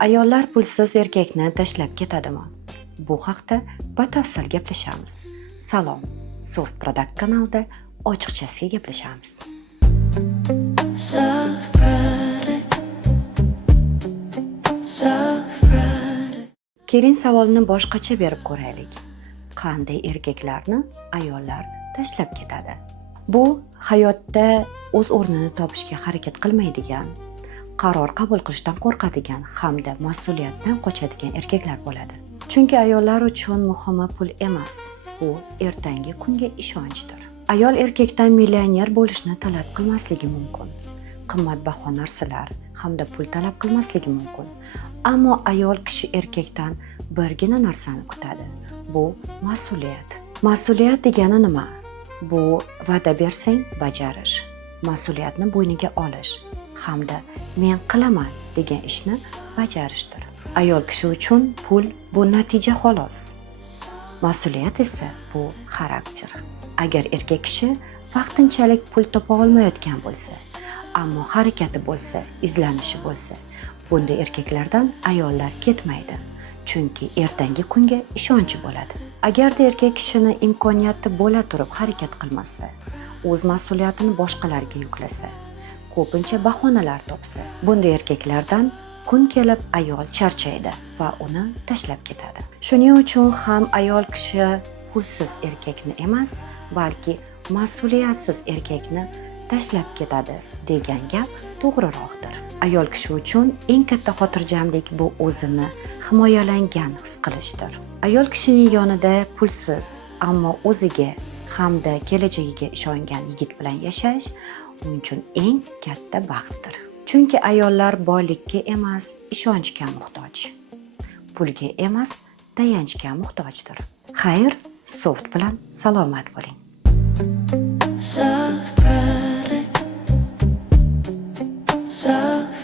Ayollar pulsiz erkakni tashlab ketadimi? Bu haqda batafsil gaplashamiz. Salom, Soft Product kanalida ochiqchasiga gaplashamiz. Keling savolni boshqacha berib ko'raylik. Qanday erkaklarni ayollar tashlab ketadi? Bu hayotda o'z o'rnini topishga harakat qilmaydigan, qaror qabul qilishdan qo'rqadigan hamda mas'uliyatdan qochadigan erkaklar bo'ladi. Chunki ayollar uchun muhimi pul emas, u ertangi kunga ishonchdir. Ayol erkakdan millioner bo'lishni talab qilmasligi mumkin. Qimmatbaho narsalar hamda pul talab qilmasligi mumkin. Ammo ayol kishi erkakdan birgina narsani kutadi. Bu mas'uliyat. Mas'uliyat degani nima? Bu va'da bersang bajarish, mas'uliyatni bo'yniga olish hamda men qilaman degan ishni bajarishdir. Ayol kishi uchun pul bu natija xolos. Mas'uliyat esa bu xarakter. Agar erkak kishi vaqtinchalik pul topa olmayotgan bo'lsa, ammo harakati bo'lsa, izlanishi bo'lsa, bunday erkaklardan ayollar ketmaydi. Chunki ertangi kunga ishonchi bo'ladi. Agarda erkak kishini imkoniyati bo'la turib harakat qilmasa, o'z mas'uliyatini boshqalarga yuklasa, ko'pincha bahonalar topsa, bunday erkaklardan kun kelib ayol charchaydi va uni tashlab ketadi. Shuning uchun ham ayol kishi pulsiz erkakni emas, balki mas'uliyatsiz erkakni tashlab ketadi degan gap to'g'riroqdir. Ayol kishi uchun eng katta xotirjamlik bu o'zini himoyalangan his qilishdir. Ayol kishining yonida pulsiz, ammo o'ziga hamda kelajagiga ishongan yigit bilan yashash uning uchun eng katta baxtdir. Chunki ayollar boylikka emas, ishonchga muhtoj. Pulga emas, tayanchga muhtojdir. Xayr, Soft bilan salomat bo'ling. Soft product, soft